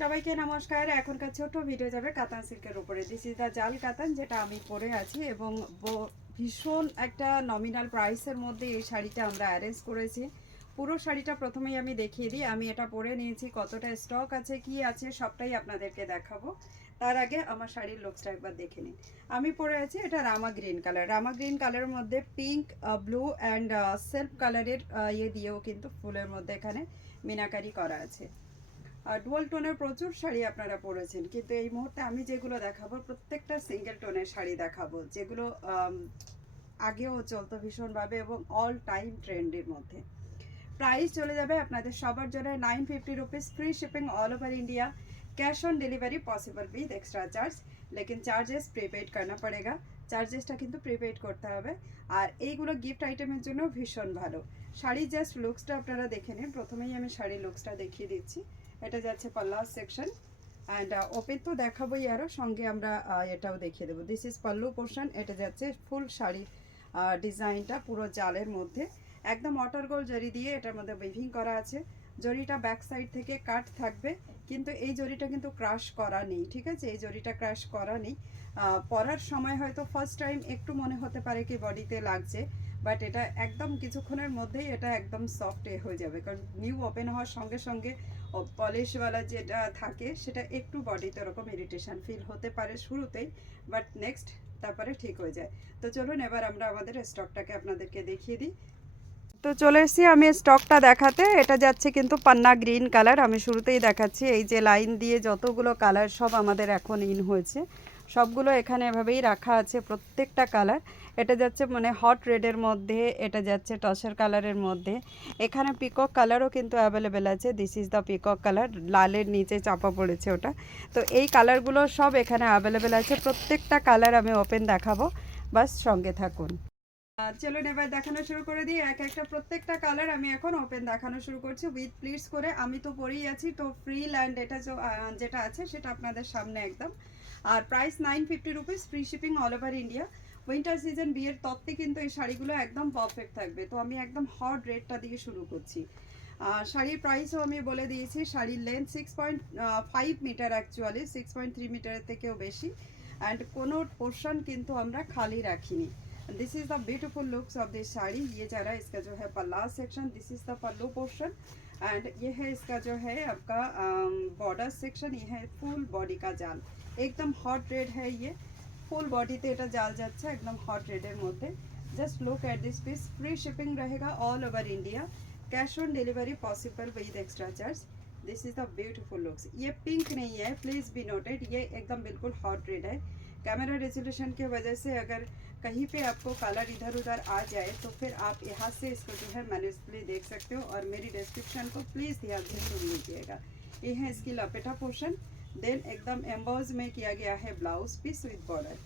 সবাইকে নমস্কার। এখনকার ছোট ভিডিও যাবে কাতান সিল্কের উপরে। দিস ইজ দ্য জাল কাতান, যেটা আমি পরে আছি এবং ভীষণ একটা নমিনাল প্রাইসের মধ্যে এই শাড়িটা আমরা অ্যারেঞ্জ করেছি। পুরো শাড়িটা প্রথমেই আমি দেখিয়ে দিই। আমি এটা পরে নিয়েছি, কতটা স্টক আছে, কি আছে, সবটাই আপনাদেরকে দেখাবো। তার আগে আমার শাড়ির লুকসটা একবার দেখে নিন আমি পরে আছি এটা Rama green colour Rama green কালারের মধ্যে পিঙ্ক ব্লু অ্যান্ড সেলফ কালারের ইয়ে দিয়েও কিন্তু ফুলের মধ্যে এখানে মিনাকারি করা আছে। ডুয়াল টোনের প্রচুর শাড়ি আপনারা পরেছেন কিন্তু এই মুহূর্তে আমি যেগুলো দেখাবো প্রত্যেকটা সিঙ্গেল টোনের শাড়ি দেখাবো যেগুলো আম, আগেও চলতো ভীষণভাবে এবং অল টাইম ট্রেন্ডের মধ্যে প্রাইস চলে যাবে আপনাদের সবার জন্য nine fifty rupees free shipping all over India cash on delivery possible with extra charge लेकिन चार्जेस प्रीपेड करना पड़ेगा চার্জেসটা কিন্তু প্রিপেড করতে হবে আর এইগুলো গিফট আইটেমের জন্য ভীষণ ভালো শাড়ির জাস্ট লুকসটা আপনারা দেখে নিন প্রথমেই আমি শাড়ির লুকসটা দেখিয়ে দিচ্ছি এটা যাচ্ছে পাল্লা সেকশন অ্যান্ড ওপেন তো দেখাবোই আরও সঙ্গে আমরা এটাও দেখিয়ে দেবো। দিস ইজ পাল্লু পোর্শন এটা যাচ্ছে ফুল শাড়ির ডিজাইনটা পুরো জালের মধ্যে। একদম ওয়াটার গোল জরি দিয়ে এটার মধ্যে উইভিং করা আছে। জরিটা ব্যাক সাইড থেকে কাট থাকবে, কিন্তু এই জরিটা কিন্তু ক্রাশ করা নেই, ঠিক আছে? এই জরিটা ক্রাশ করা নেই। পরার সময় হয়তো ফার্স্ট টাইম একটু মনে হতে পারে কি বডিতে লাগছে বাট এটা একদম কিছুক্ষণের মধ্যেই এটা একদম সফট হয়ে যাবে। কারণ নিউ ওপেন হওয়ার সঙ্গে সঙ্গে পলিশওয়ালা যেটা থাকে সেটা একটু বডিতে ওরকম ইরিটেশন ফিল হতে পারে শুরুতেই বাট নেক্সট তারপরে ঠিক হয়ে যায়। তো চলুন এবার আমরা আমাদের স্টকটাকে আপনাদেরকে দেখিয়ে দিই। তো চলে এসেছি আমি স্টকটা দেখাতে। এটা যাচ্ছে কিন্তু পান্না গ্রিন কালার। আমি শুরুতেই দেখাচ্ছি, এই যে লাইন দিয়ে যতগুলো কালার সব আমাদের এখন ইন হয়েছে। সবগুলো এখানে এভাবেই রাখা আছে, প্রত্যেকটা কালার। এটা যাচ্ছে মানে হট রেডের মধ্যে, এটা যাচ্ছে টসের কালারের মধ্যে। এখানে পিকক কালারও কিন্তু অ্যাভেলেবেল আছে this is the peacock colour লালের নিচে চাপা পড়েছে ওটা। তো এই কালারগুলো সব এখানে অ্যাভেলেবেল আছে, প্রত্যেকটা কালার আমি ওপেন দেখাবো, বাস সঙ্গে থাকুন। চলুন এবার দেখানো শুরু করে দিই। এক একটা প্রত্যেকটা কালার আমি এখন ওপেন দেখানো শুরু করছি উইথ প্লিটস করে। আমি তো পরেই আছি তো ফ্রি ল্যান্ড এটা যেটা আছে সেটা আপনাদের সামনে একদম। আর price nine fifty rupees free shipping all over India winter season বিয়ের তত্ত্বে কিন্তু এই শাড়িগুলো একদম পারফেক্ট থাকবে। তো আমি একদম হট রেটটা দিয়ে শুরু করছি। আহ, শাড়ির প্রাইসও আমি বলে দিয়েছি শাড়ির length six point five metre actually six point three মিটারের থেকেও বেশি। অ্যান্ড কোনো পোর্শন কিন্তু আমরা খালি রাখিনি। this is the beautiful looks of this sari ये जा रहा है इसका जो है पल्ला section this is the pallu portion and ये है इसका जो है आपका बॉर्डर सेक्शन ये है फुल बॉडी का जाल एकदम हॉट रेड है ये ফুল বডিতে এটা জাল যাচ্ছে একদম হট রেডের মধ্যে just look at this piece free shipping रहेगा all over India cash on delivery possible with extra charge this is the beautiful looks ये पिंक नहीं है प्लीज बी नोटेड ये एकदम बिल्कुल हॉट रेड है कैमरा रेजोल्यूशन की वजह से अगर कहीं पे आपको कलर इधर उधर आ जाए तो फिर आप यहाँ से इसको जो है मैनेजली देख सकते हो और मेरी डिस्क्रिप्शन को प्लीज़ ध्यान से सुन लीजिएगा ये है इसकी लपेटा पोर्शन देन एकदम एम्बोज में किया गया है ब्लाउज पीस विद बॉर्डर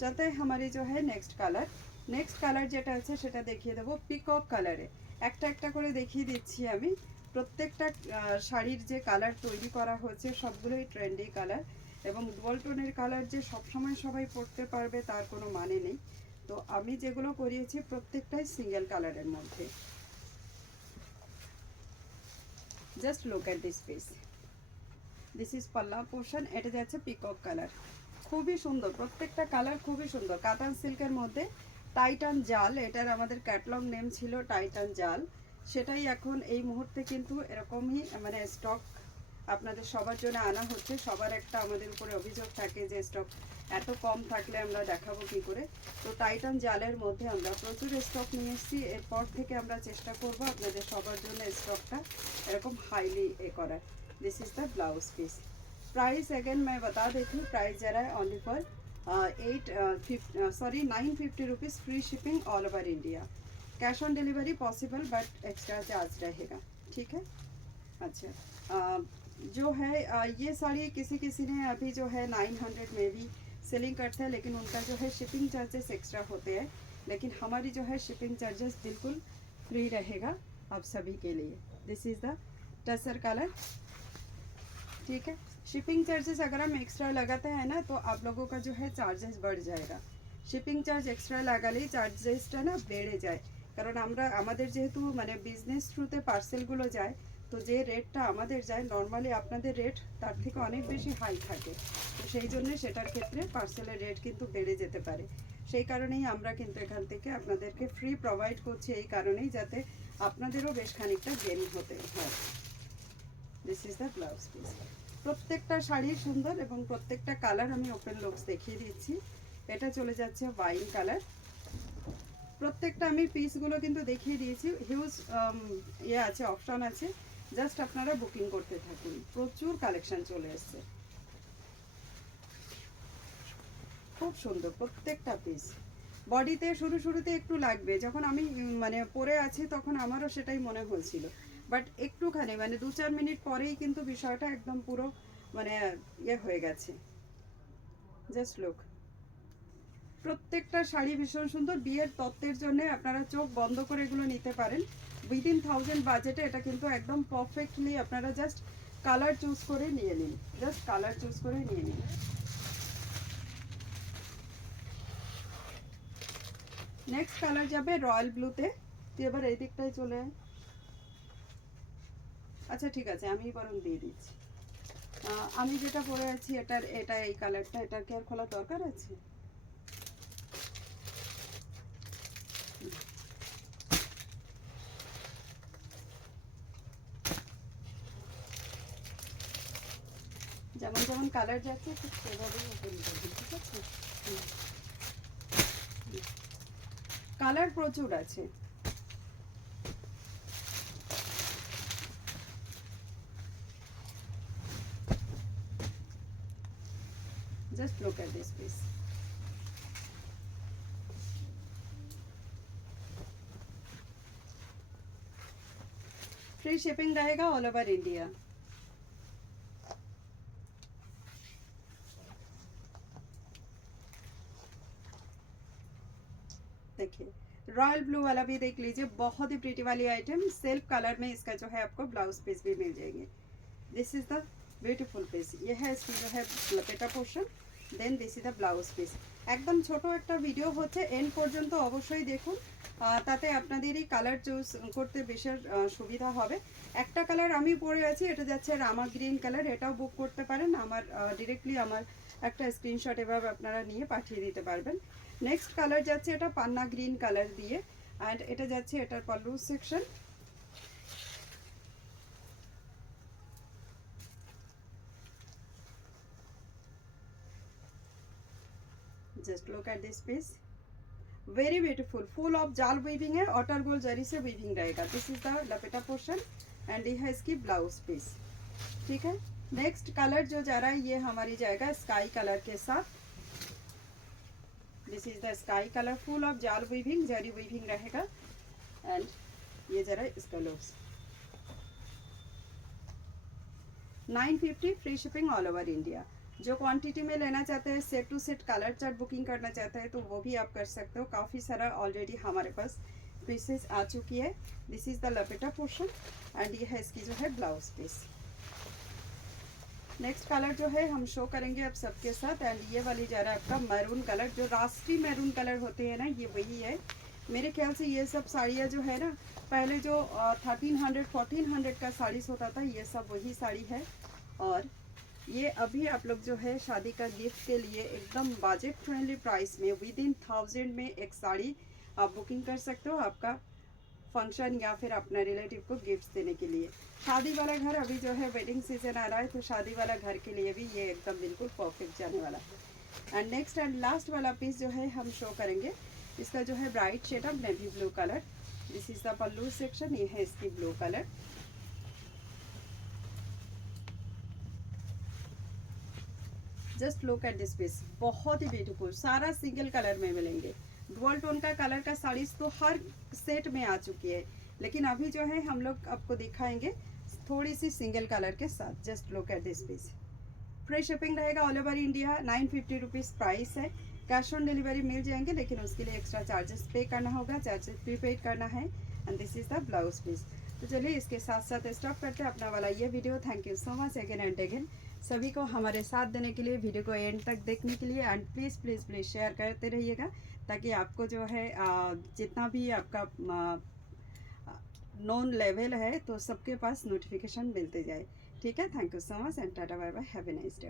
चलते हैं हमारे जो है नेक्स्ट কালার নেক্সট কালার যেটা আছে সেটা দেখিয়ে দেবো পিকক কালারে একটা একটা করে দেখিয়ে দিচ্ছি আমি প্রত্যেকটা আহ, শাড়ির যে কালার তৈরি করা হয়েছে সবগুলোই ট্রেন্ডি কালার এবং ডুয়াল কালার যে সবসময় সবাই পরতে পারবে তার কোনো মানে নেই। তো আমি যেগুলো করিয়েছি প্রত্যেকটাই সিঙ্গেল কালারের মধ্যে। Just look at this piece this is palla portion এটা যাচ্ছে পিকক কালার খুবই সুন্দর, প্রত্যেকটা কালার খুবই সুন্দর। কাতান সিল্কের মধ্যে টাইটান জাল, এটার আমাদের ক্যাটলগ নেম ছিল টাইটান জাল। সেটাই এখন এই মুহূর্তে কিন্তু এরকমই মানে স্টক আপনাদের সবার জন্য আনা হচ্ছে সবার একটা আমাদের উপরে অভিযোগ থাকে যে স্টক এত কম থাকলে আমরা দেখাবো কি করে তো টাইটান জালের মধ্যে আমরা প্রচুর স্টক নিয়ে এসেছি এরপর থেকে আমরা চেষ্টা করব আপনাদের সবার জন্য স্টকটা এরকম হাইলি এ করার this is the blouse piece price again मैं बता देती हूँ प्राइस जरा है only for eight sorry nine fifty rupees free shipping all over India cash on delivery possible but extra charge रहेगा ठीक है अच्छा अ, जो है अ, ये साड़ी किसी किसी ने अभी जो है नाइन हंड्रेड में भी सेलिंग करते हैं लेकिन उनका जो है शिपिंग चार्जेस एक्स्ट्रा होते हैं लेकिन हमारी जो है शिपिंग चार्जेस बिल्कुल फ्री रहेगा आप सभी के लिए this is the tussar colour ठीक है शिपिंग चार्जेस अगर हम एक्स्ट्रा लगाते हैं ना तो आप लोगों का जो है চার্জেস बढ़ जाएगा শিপিং চার্জ এক্সট্রা লাগালেই চার্জেসটা না বেড়ে যায় কারণ আমরা আমাদের যেহেতু মানে বিজনেস থ্রুতে পার্সেলগুলো যায় তো যে রেটটা আমাদের যায় নর্মালি আপনাদের রেট তার থেকে অনেক বেশি হাই থাকে। তো সেই জন্য সেটার ক্ষেত্রে পার্সেলের রেট কিন্তু বেড়ে যেতে পারে। সেই কারণেই আমরা কিন্তু এখান থেকে আপনাদেরকে ফ্রি প্রোভাইড করছি এই কারণেই যাতে আপনাদেরও বেশ খানিকটা গেন হতে হয়। This is the blouse piece প্রত্যেকটা শাড়ি সুন্দর এবং প্রত্যেকটা কালার আমি ওপেন লুকস দেখিয়ে দিচ্ছি। এটা চলে যাচ্ছে ওয়াইন কালার প্রত্যেকটা আমি পিসগুলো কিন্তু দেখিয়ে দিয়েছি। হিউজ ইয়ে আছে অপশন আছে। জাস্ট আপনারা বুকিং করতে থাকুন। প্রচুর কালেকশন চলে এসছে। খুব সুন্দর, প্রত্যেকটা পিস বডিতে শুরু শুরুতে একটু লাগবে। যখন আমি মানে পরে আছি, তখন আমারও সেটাই মনে হয়েছিল। বাট একটুখানি মানে দু চার মিনিট পরেই কিন্তু বিষয়টা একদম পুরো মানে ইয়ে হয়ে গেছে। জাস্ট লুক প্রত্যেকটা শাড়ি ভীষণ সুন্দর। বিয়ের তত্ত্বের জন্য আপনারা চোখ বন্ধ করে এগুলো নিতে পারেন। উইদিন থাউজেন্ড বাজেটে এটা কিন্তু একদম পারফেক্টলি আপনারা জাস্ট কালার চুজ করে নিয়ে নিন। জাস্ট কালার চুজ করে নিয়ে নিন। নেক্সট কালার যাবে রয়্যাল ব্লুতে তুই এবার এই দিকটায় চলে। আচ্ছা ঠিক আছে আমি বরং দিয়ে দিচ্ছি। আমি যেটা পরে আছি, এটার, এটা এই কালারটা এটা কি আর খোলা দরকার আছে? কালার যাচ্ছে ঠিক সেভাবেই ওপেন করবেন ঠিক আছে কালার প্রচুর আছে just look at this piece free shipping रहेगा all over India royal blue वाला भी देख लीजिए, बहुत ही प्रीटी वाली आइटम सेल्फ कलर में इसका जो है आपको ब्लाउज पीस भी मिल जाएँगे। This is the beautiful piece यह है इसकी जो है लपेटा portion then this is the blouse piece একদম ছোট একটা ভিডিও হচ্ছে এন্ড পর্যন্ত অবশ্যই দেখুন। তাতে আপনাদেরই কালার চুজ করতে বেশি সুবিধা হবে। একটা কালার আমি পরে আছি, এটা যাচ্ছে রামা গ্রিন কালার এটাও বুক করতে পারেন। আমার ডিরেক্টলি আমার একটা স্ক্রিনশট এভাবে আপনারা নিয়ে পাঠিয়ে দিতে পারবেন। নেক্সট কালার যাচ্ছে এটা পান্না গ্রিন কালার দিয়ে অ্যান্ড এটা যাচ্ছে এটার pallu section just look at this piece. Very beautiful. Full of jaal weaving है ऑटर गोल जरी से weaving रहेगा. This is the लपेटा portion and ये है इसकी ब्लाउज पीस ठीक है? नेक्स्ट कलर जो जा रहा है, ये हमारी जाएगा स्काई कलर के साथ. This is the sky colour full of jaal weaving zari weaving रहेगा. एंड ये जरा इसका looks 950 free shipping all over India जो क्वांटिटी में लेना चाहते हैं set to set colour chart booking करना चाहते हैं तो वो भी आप कर सकते हो। काफ़ी सारा ऑलरेडी हमारे पास पीसेस आ चुकी है। This is the lapeta portion and ये है इसकी जो है ब्लाउज पीस नेक्स्ट कलर जो है, हम शो करेंगे आप सबके साथ एंड ये वाली जा रहा है आपका मैरून कलर जो राष्ट्रीय मैरून कलर होते हैं ना, ये वही है। मेरे ख्याल से ये सब साड़ियाँ जो है ना, पहले जो थर्टीन हंड्रेड फोर्टीन हंड्रेड का साड़ीज होता था, ये सब वही साड़ी है। और ये अभी आप लोग जो है शादी का गिफ्ट के लिए एकदम बजट फ्रेंडली प्राइस में विद इन थाउज़ेंड में एक साड़ी आप बुकिंग कर सकते हो आपका फ़ंक्शन या फिर अपना रिलेटिव को गिफ्ट देने के लिए। शादी वाला घर अभी जो है वेडिंग सीज़न आ रहा है तो शादी वाला घर के लिए भी ये एकदम बिल्कुल परफेक्ट जाने वाला है। एंड नेक्स्ट एंड लास्ट वाला पीस जो है हम शो करेंगे। इसका जो है bright shade of navy blue colour this is the pallu section ये है इसकी blue colour just look at this piece बहुत ही ब्यूटीफुल सारा सिंगल कलर में मिलेंगे। डुअल टोन का कलर का साड़ीज तो हर सेट में आ चुकी है। लेकिन अभी जो है, हम लोग आपको दिखाएँगे थोड़ी सी सिंगल कलर के साथ। Just look at this piece free shipping रहेगा all over India nine fifty rupees price है। कैश ऑन डिलीवरी मिल जाएँगे, लेकिन उसके लिए एक्स्ट्रा चार्जेस पे करना होगा। चार्जेस प्रीपेड करना है। And this is the blouse piece तो चलिए इसके साथ साथ स्टॉप करते हैं अपना वाला ये video thank you so much again and again सभी को हमारे साथ देने के लिए वीडियो को एंड तक देखने के लिए and please please please share करते रहिएगा ताकि आपको जो है जितना भी आपका नॉन लेवल है तो सबके पास नोटिफिकेशन मिलते जाए. ठीक है? Thank you so much and tata bye bye have nice day